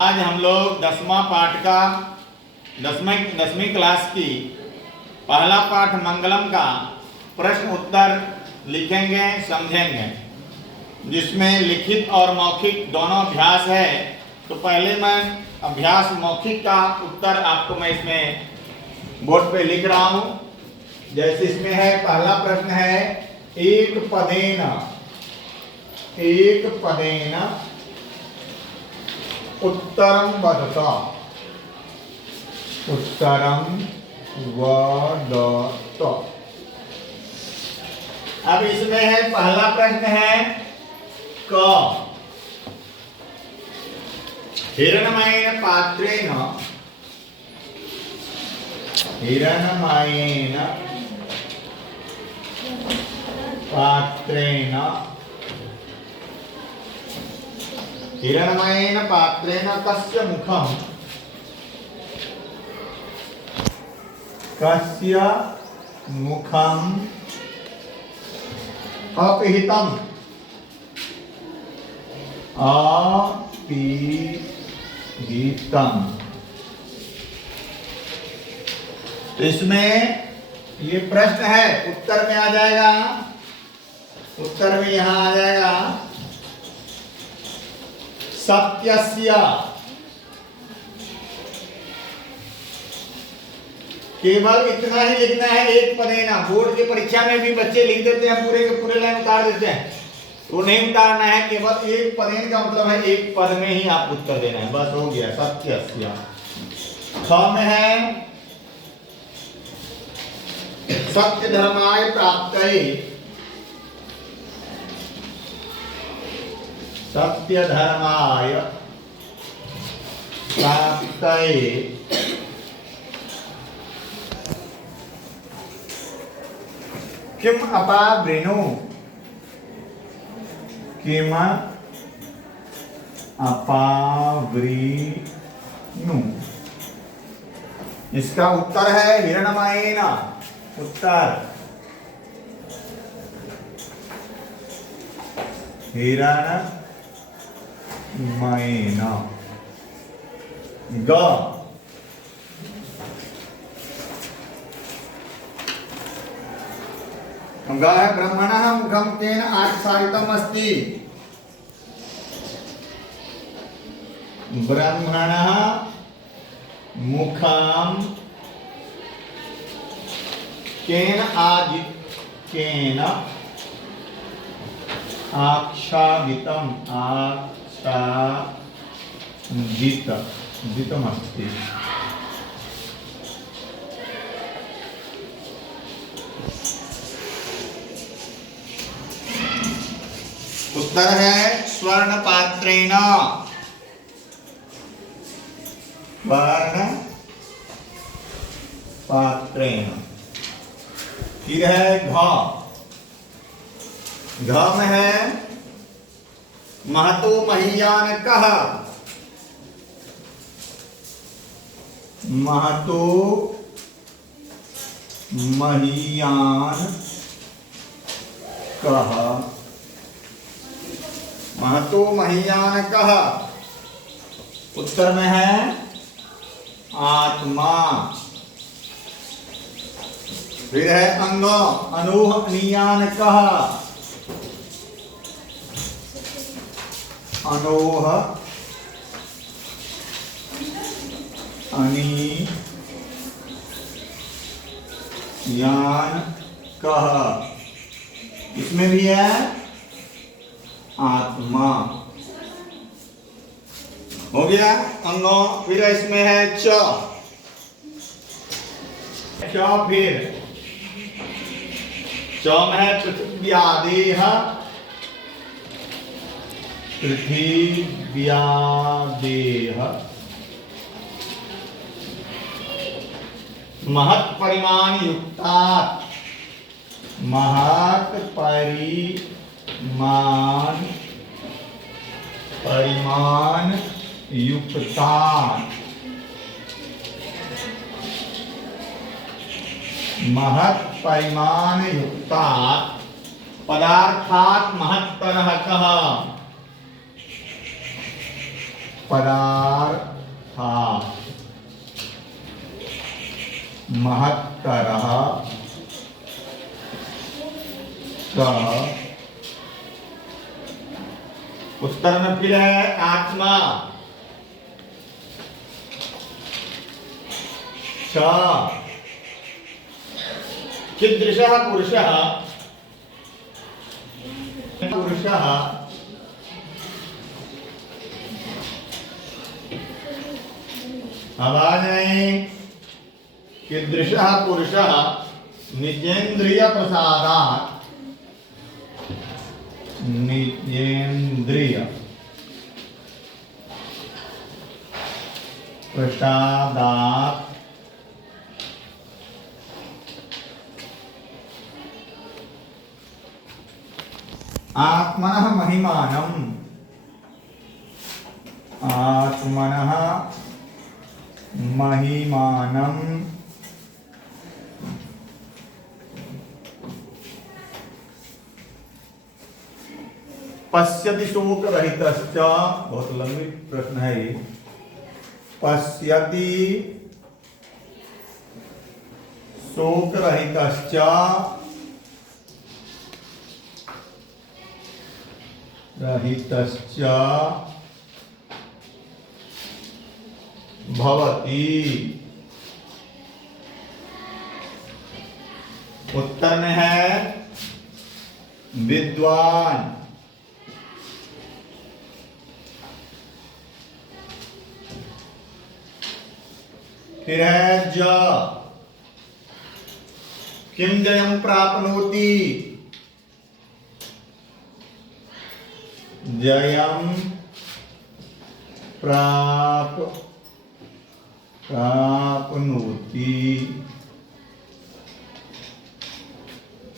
आज हम लोग 10वां पाठ का दसवीं क्लास की पहला पाठ मंगलम का प्रश्न उत्तर लिखेंगे, समझेंगे, जिसमें लिखित और मौखिक दोनों अभ्यास है। तो पहले मैं अभ्यास मौखिक का उत्तर आपको मैं इसमें बोर्ड पे लिख रहा हूं। जैसे इसमें है, पहला प्रश्न है, एक पदेन उत्तरम वदत। अब इसमें है, पहला प्रश्न है क हिरणमयेन पात्रेण कस्य मुखम अपिहितम। इसमें ये प्रश्न है, उत्तर में आ जाएगा, उत्तर में यहां आ जाएगा सत्यस्य। केवल इतना ही लिखना है, एक पदेना। बोर्ड की परीक्षा में भी बच्चे लिख देते हैं, पूरे के पूरे लाइन उतार देते हैं, तो नहीं उतारना है। केवल एक पदेन का मतलब है एक पद में ही आप उत्तर देना है, बस हो गया। सत्यस्य। ख में है सत्य धर्माय प्राप्तये। सत्य धर्माय प्राप्तये किम अपावृणु। किम अपावृणु, इसका उत्तर है हिरणमयेन। उत्तर हिरणमयेन। ग है ब्रह्मणः मुखं तेन आच्छादितम् अस्ति। ब्रह्मणः मुखं केन आच्छादितम् अस्ति। उत्तर है स्वर्ण पात्रेण। फिर है घ में है महतो महीयान कः। महतो महीयान कः। महतो महीयान कः। उत्तर में है आत्मा। फिर है अंग अनूह अनीयान कः। अनोह अनीयान कः। इसमें भी है आत्मा। हो गया अंगों। फिर इसमें है च। फिर च में है पृथिव्यादेह। महत् परिमाण युक्तात्। महत् परिमाण युक्तात्। महत् परिमाण युक्तात् पदार्थात् महत्तरः कः। पदार्था महत्तरः स। उत्तर में फिर है आत्मा। स कीदृशः पुरुषः आवाज नहीं। कीदृशः पुरुषः निजेन्द्रिय प्रसादात् आत्मनः महिमानं पश्यति शोक रहितश्च। बहुत लंबी प्रश्न है ये। पश्यति शोक रहितश्च भवति। उत्तर में है विद्वान। फिर है ज किम जयम प्राप्नोति। जयम प्राप्नोति।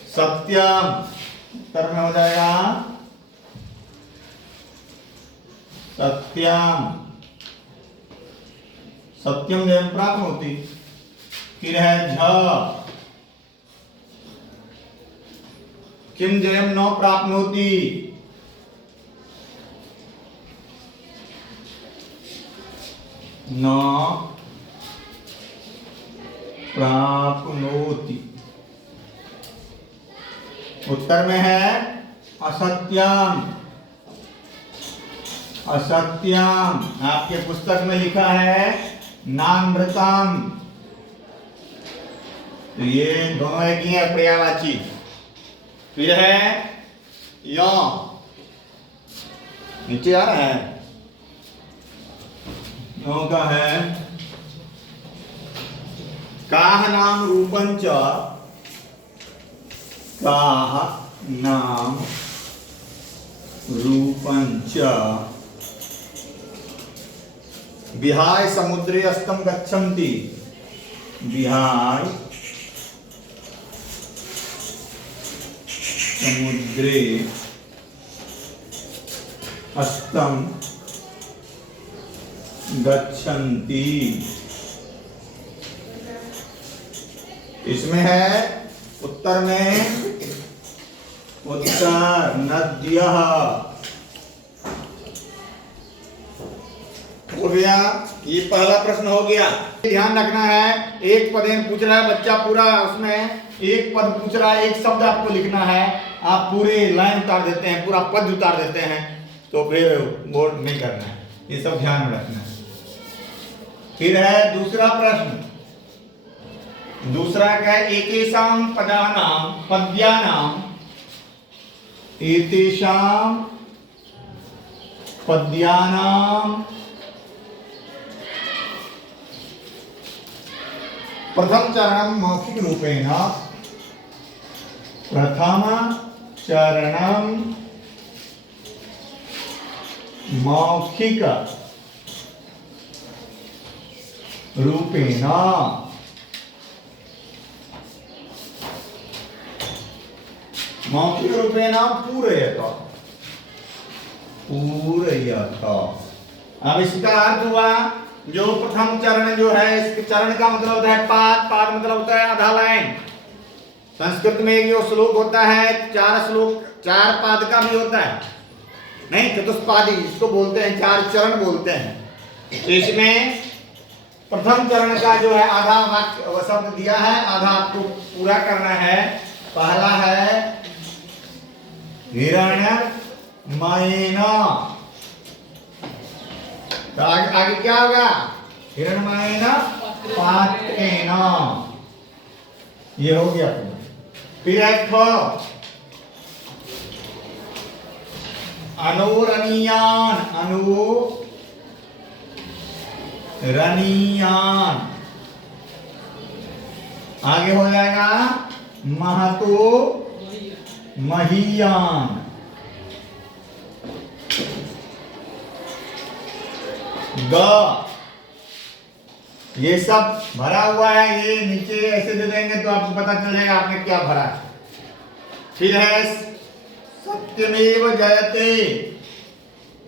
सत्यम उत्तर में हो जाएगा सत्यम जयम प्राप्नोति। फिर है झ किम जयम न प्राप्नोति। न प्राप्नोति। उत्तर में है असत्यम। आपके पुस्तक में लिखा है नामृतम। तो ये दोनों एक ही है पर्यायवाची। फिर है य नीचे आ रहा है का है काह नाम रूपंच। काह नाम रूपंच विहाय समुद्रे अस्तम गच्छन्ति। विहाय समुद्रे अस्तम गच्छन्ति। इसमें है उत्तर में उत्तर नद्यः। हो गया, ये पहला प्रश्न हो गया। ध्यान रखना है एक पद पूछ रहा है बच्चा, पूरा उसमें एक पद पूछ रहा है, एक शब्द आपको लिखना है। आप पूरे लाइन उतार देते हैं, पूरा पद उतार देते हैं, तो फिर बोर्ड नहीं करना है। ये सब ध्यान में रखना है। फिर है दूसरा प्रश्न। दूसरा क्या है? एतेषां पदानां पद्यानां प्रथम चरणं मौखिक रूपेण मौखिक रूपेण पूरयत। अब इसका अर्थ हुआ जो प्रथम चरण जो है, इसके चरण का मतलब होता है पाद। पाद मतलब होता है आधा लाइन। संस्कृत में जो श्लोक होता है 4 श्लोक 4 पाद का भी होता है। नहीं, चतुष्पादी इसको बोलते हैं, 4 चरण बोलते हैं। तो इसमें प्रथम चरण का जो है आधा वाक्य वह शब्द दिया है, आधा आपको पूरा करना है। पहला है हिरण्यमयेन, तो आगे क्या होगा? हिरण्यमयेन पात्रेण, ये हो गया। फिर है अनुरणीयान, अनुरणीयान, आगे हो जाएगा महतो महीयान। ग, ये सब भरा हुआ है, ये नीचे ऐसे दे देंगे तो आपको पता चल जाएगा आपने क्या भरा। फिर है सत्यमेव जयते,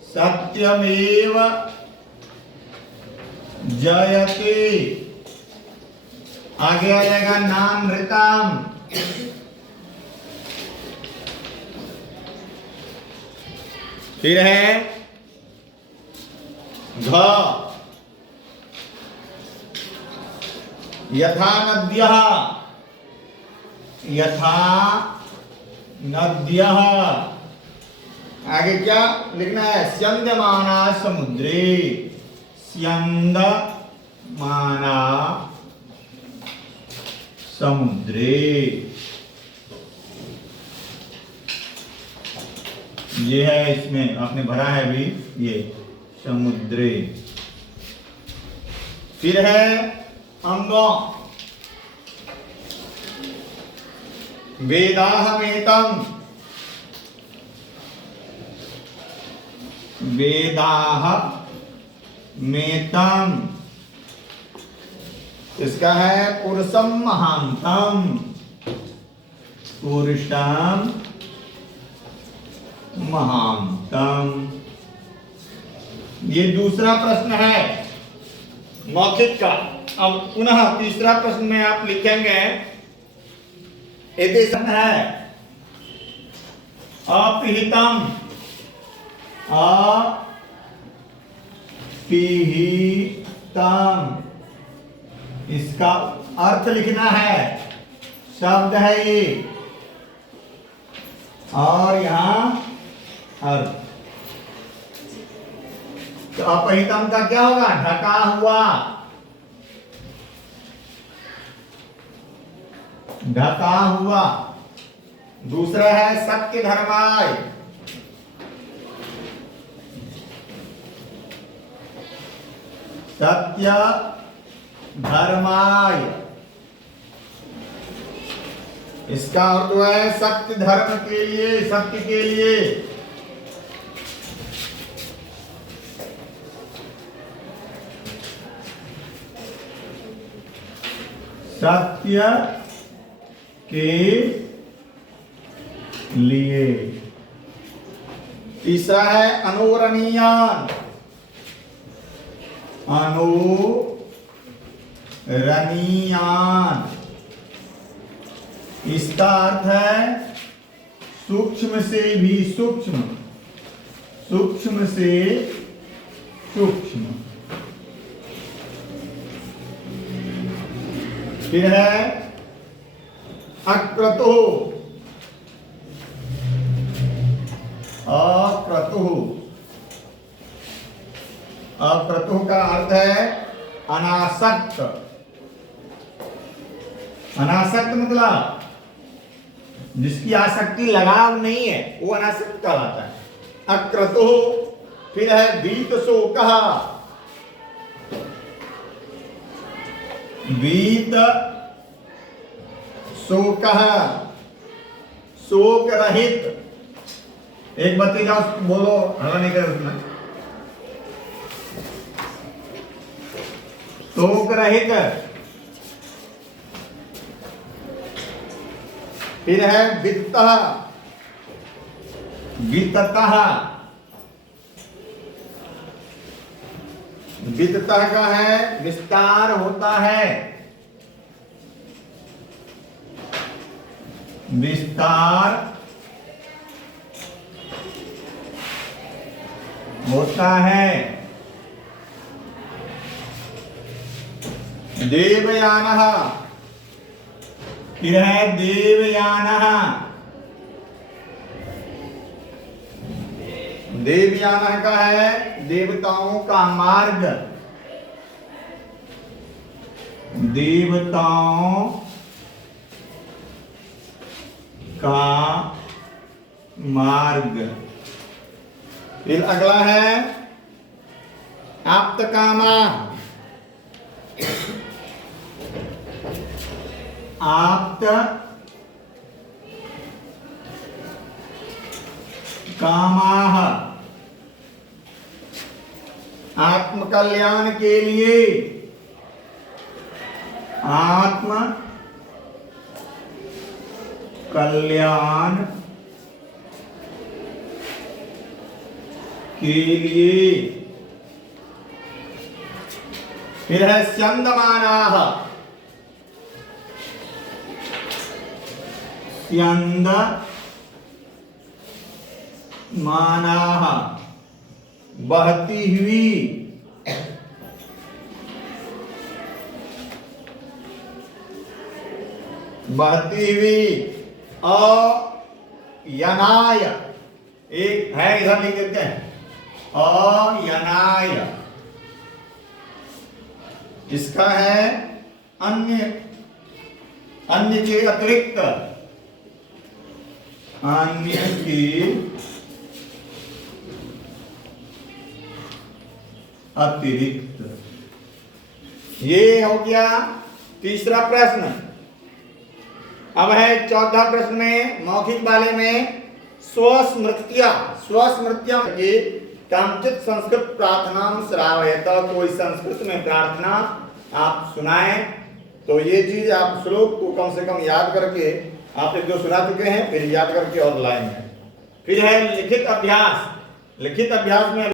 सत्यमेव जयते, आगे आ जाएगा नामृतम। फिर है घ, यथा नद्यः, यथा नद्यः, आगे क्या लिखना है? स्यन्दमाना समुद्रे, स्यन्दमाना समुद्रे, ये है, इसमें आपने भरा है अभी ये समुद्रे। फिर है अंगों, वेदाहमेतम, वेदाहमेतम, इसका है पुरुषम महांतम, पुरुषम महांतम। ये दूसरा प्रश्न है मौखिक का। अब पुनः तीसरा प्रश्न में आप लिखेंगे, एतेषां है अपिहितम, अपिहितम, इसका अर्थ लिखना है, शब्द है ये, और यहां अर्थ। तो अपहितम का क्या होगा? ढका हुआ, ढका हुआ। दूसरा है सत्य धर्माय, सत्य धर्माय, इसका अर्थ है सत्य धर्म के लिए, सत्य के लिए। सत्य के लिए। तीसरा है अनुरणीयान, अनुरणीयान, इसका अर्थ है सूक्ष्म से भी सूक्ष्म, सूक्ष्म से सूक्ष्म। फिर है अक्रतुः, अक्रतुः, अक्रतुः का अर्थ है अनासक्त। अनासक्त मतलब जिसकी आसक्ति लगाव नहीं है, वो अनासक्त कहलाता है। अक्रतुः। फिर है वीत शोकः, वीत शोकः, शोक रहित। एक बत्ती जाओ, बोलो, हवा नहीं कर उसमें। शोक रहित। फिर है वित्तः, वित्ततः, वित्ततः का है विस्तार होता है, विस्तार होता है। देवयानः, फिर है देवयानः। देवयानः का है देवताओं का मार्ग, देवताओं का मार्ग। फिर अगला है आप्तकामा, आप्त कामाः, आत्म कल्याण के लिए, आत्म कल्याण के लिए। फिर है स्यन्दमानाः, स्यन्दमानाः, बहती हुई, बहती हुई। अयनाय, एक है इधर लिख देते हैं, अयनाय। इसका है अन्य, अन्य के अतिरिक्त, अन्य के अतिरिक्त। ये हो गया तीसरा प्रश्न। अब है चौथा प्रश्न में, मौखिक वाले में स्वस्मृत्या, स्वस्मृत्या के कामचित संस्कृत प्रार्थना श्रावयत, कोई संस्कृत में प्रार्थना आप सुनाएं। तो ये चीज आप श्लोक को कम से कम याद करके, आप एक दो सुना चुके हैं, फिर याद करके और लाएंगे। फिर है लिखित अभ्यास। लिखित अभ्यास में